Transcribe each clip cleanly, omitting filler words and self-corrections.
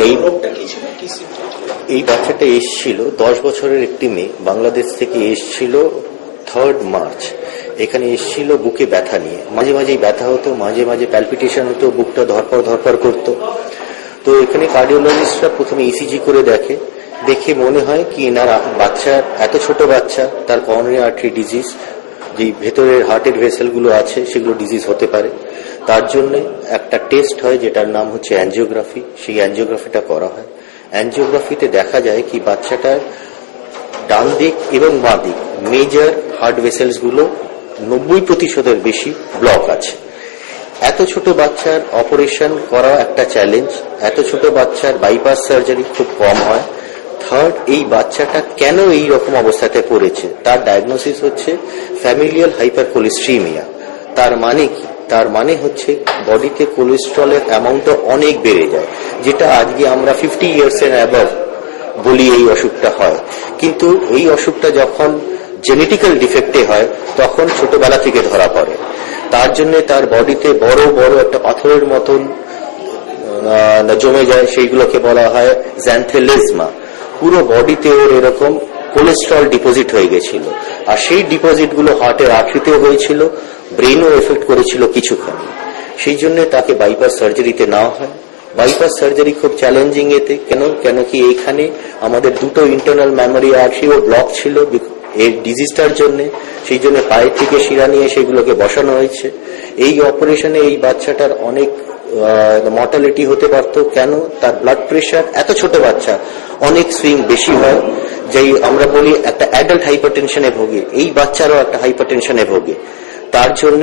দেখুন এই বাচ্চাটা এসছিল 10 বছরের একটি মেয়ে, বাংলাদেশ থেকে এসছিল 3rd মার্চ। এখানে এসছিল বুকে ব্যথা নিয়ে, মাঝে মাঝেই ব্যথা হতো, মাঝে মাঝে প্যালপিটেশন হতো, বুকটা ধরপড় করতো। তো এখানে কার্ডিওলজিস্টরা প্রথমে ইসিজি করে দেখে মনে হয় কি এনার বাচ্চা, এত ছোট বাচ্চা, তার করোনারি আর্টারি ডিজিজ, যে ভেতরের হার্টের ভেসেলগুলো আছে সেগুলো ডিজিজ হতে পারে। তার জন্য একটা টেস্ট হয় যেটার নাম হচ্ছে অ্যাঞ্জিওগ্রাফি। সেই অ্যাঞ্জিওগ্রাফিটা করা হয়। অ্যাঞ্জিওগ্রাফিতে দেখা যায় কি বাচ্চাটার ডান দিক এবং বাঁ দিক মেজর হার্ট ভেসেলস গুলো 90% বেশি ব্লক আছে। এত ছোট বাচ্চার অপারেশন করা একটা চ্যালেঞ্জ। এত ছোট বাচ্চার বাইপাস সার্জারি খুব কম হয়। থার্ড, এই বাচ্চাটা কেন এই রকম অবস্থাতে পড়েছে, তার ডায়াগনোসিস হচ্ছে ফ্যামিলিয়াল হাইপারকোলেস্ট্রিমিয়া। তার মানে কি? তার মানে হচ্ছে বডিতে কোলেস্ট্রলের অ্যামাউন্টটা অনেক বেড়ে যায়, যেটা আজকে আমরা 50 ইয়ার্স এর অ্যাবভ বলি এই অসুখটা হয়। কিন্তু এই অসুখটা যখন জেনেটিক্যাল ডিফেক্টে হয় তখন ছোটবেলা থেকে ধরা পড়ে। তার জন্য তার বডিতে বড় বড় একটা পাথরের মতন জমে যায়, সেইগুলোকে বলা হয় জ্যান্থেলিজমা। পুরো বডিতে ওর এরকম কোলেস্ট্রল ডিপোজিট হয়ে গেছিল, আর সেই ডিপোজিট গুলো হার্টের আর্টারিতেও হয়েছিল, ব্রেনও এফেক্ট করেছিল কিছুখানি। সেই জন্য তাকে বাইপাস সার্জারিতে নেওয়া হয়। বাইপাস সার্জারি খুব চ্যালেঞ্জিং এতে, কেন কি এখানে আমাদের দুটো ইন্টারনাল মেমোরি আর্টারিও ব্লক ছিল এই ডিজিজটার জন্য। সেই জন্য পায়ের থেকে শিরা নিয়ে সেগুলোকে বসানো হয়েছে। এই অপারেশনে এই বাচ্চাটার অনেক মর্টালিটি হতে পারতো। কেন? তার ব্লাড প্রেশার, এত ছোট বাচ্চা, অনেক সুইং বেশি হয়। যেই আমরা বলি একটা অ্যাডাল্ট হাইপারটেনশনে ভোগে, এই বাচ্চারও একটা হাইপারটেনশনে ভোগে। তার জন্য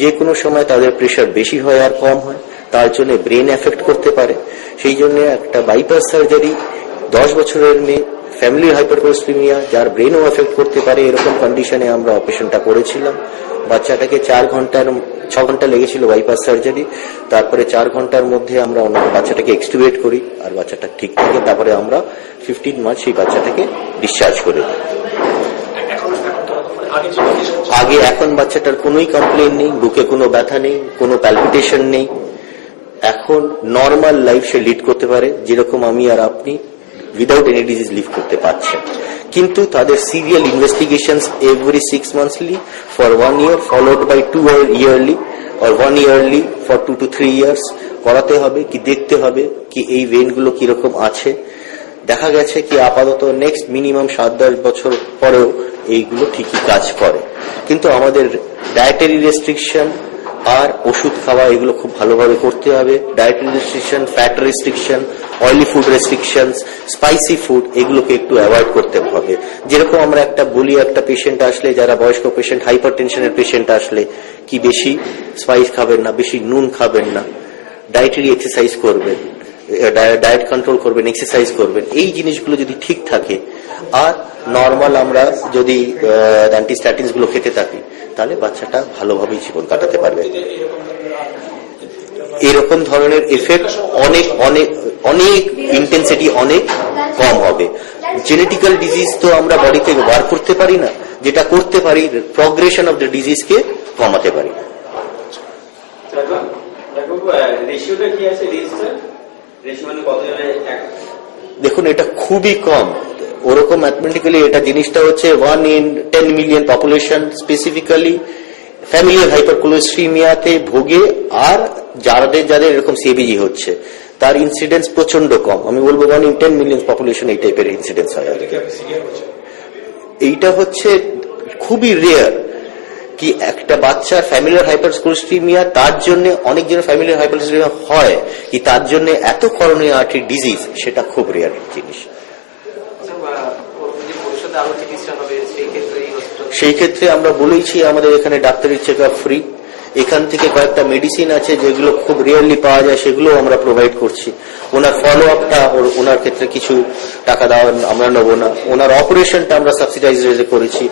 যে কোনো সময় তাদের প্রেশার বেশি হয় আর কম হয়, তার জন্য ব্রেন এফেক্ট করতে পারে। সেই জন্য একটা বাইপাস সার্জারি 10 বছরের মেয়ে, ফ্যামিলি হাইপারকোলেস্ট্রিমিয়া, যার ব্রেনও এফেক্ট করতে পারে, এরকম কন্ডিশনে আমরা অপারেশনটা করেছিলাম। বাচ্চাটাকে 6 ঘন্টা লেগেছিল বাইপাস সার্জারি। তারপরে 4 ঘন্টার মধ্যে আমরা বাচ্চাটাকে এক্সটুবেট করি, আর বাচ্চাটা ঠিক থাকে। তারপরে আমরা 15 মার্চ সেই বাচ্চাটাকে ডিসচার্জ করে দিই। এখন বাচ্চাটার কোনোই কমপ্লেন নেই, বুকে কোনো ব্যথা নেই, কোনো প্যালপিটেশন নেই। এখন নর্মাল লাইফ সে লিড করতে পারে, যেরকম আমি আর আপনি উইদাউট এনি ডিজিজ লিভ করতে পারছেন। কিন্তু তাদের serial investigations every 6 monthly for 1 year, followed by 2 yearly or 1 yearly for 2 to 3 years করাতে হবে। কি দেখতে হবে কি এই ভেনগুলো কিরকম আছে। দেখা গেছে কি আপাতত নেক্সট মিনিমাম 7-10 বছর পরেও এইগুলো ঠিকই কাজ করে। কিন্তু আমাদের ডায়েটারি রেস্ট্রিকশন আর ওষুধ খাওয়া এগুলো খুব ভালোভাবে করতে হবে। Dietary restriction, fat restriction, oily food restriction, spicy food, এগুলোকে একটু অ্যাভয়েড করতে হবে। যেরকম আমরা একটা বলি, একটা পেশেন্ট আসলে, যারা বয়স্ক পেশেন্ট, হাইপার টেনশনের পেশেন্ট আসলে, কি বেশি স্পাইস খাবেন না, বেশি নুন খাবেন না, ডায়েটারি এক্সারসাইজ করবেন, ডায়েট কন্ট্রোল করবেন, এক্সারসাইজ করবেন। এই জিনিসগুলো যদি ঠিক থাকে আর নর্মাল আমরা যদি অ্যান্টিস্ট্যাটিনস গুলো খেতে থাকি, তাহলে বাচ্চাটা ভালোভাবেই জীবন কাটাতে পারবে। এরকম ধরনের এফেক্ট অনেক অনেক অনেক ইন্টেন্সিটি অনেক কম হবে। জেনেটিক্যাল ডিজিজ তো আমরা বডি থেকে বার করতে পারি না, যেটা করতে পারি প্রগ্রেশন অফ দ্য ডিজিজকে কমাতে পারি। দেখুন, এটা খুবই কম। ওরকম ম্যাথমেটিক্যালি এটা জিনিসটা হচ্ছে 1 in 10 million population specifically familial হাইপারকোলেস্ট্রিমিয়াতে ভোগে, আর যাদের এরকম সিবিজি হচ্ছে তার ইনসিডেন্স প্রচন্ড কম। আমি বলবো 1 in 10 million পপুলেশন এই টাইপের ইনসিডেন্স হয়। এইটা হচ্ছে খুবই রেয়ার কি একটা বাচ্চার ফ্যামিলিয়ার হাইপারকোলেস্ট্রিমিয়া, তার জন্য অনেক জনের ফ্যামিলিয়ার হাইপারকোলেস্ট্রিমিয়া হয় কি তার জন্য এত করোনারি আর্টারি ডিজিজ, সেটা খুব রেয়ার জিনিস। সেই ক্ষেত্রে আমরা বলেছি আমাদের এখানে ডাক্তারি চেক আপ ফ্রি। এখান থেকে কয়েকটা মেডিসিন আছে যেগুলো খুব রেয়ারলি পাওয়া যায়, সেগুলো আমরা প্রোভাইড করছি। ওনার ফলো আপটা ওনার ক্ষেত্রে কিছু টাকা দেওয়া আমরা নেবো না। ওনার অপারেশনটা আমরা সাবসিডাইজ করেছি।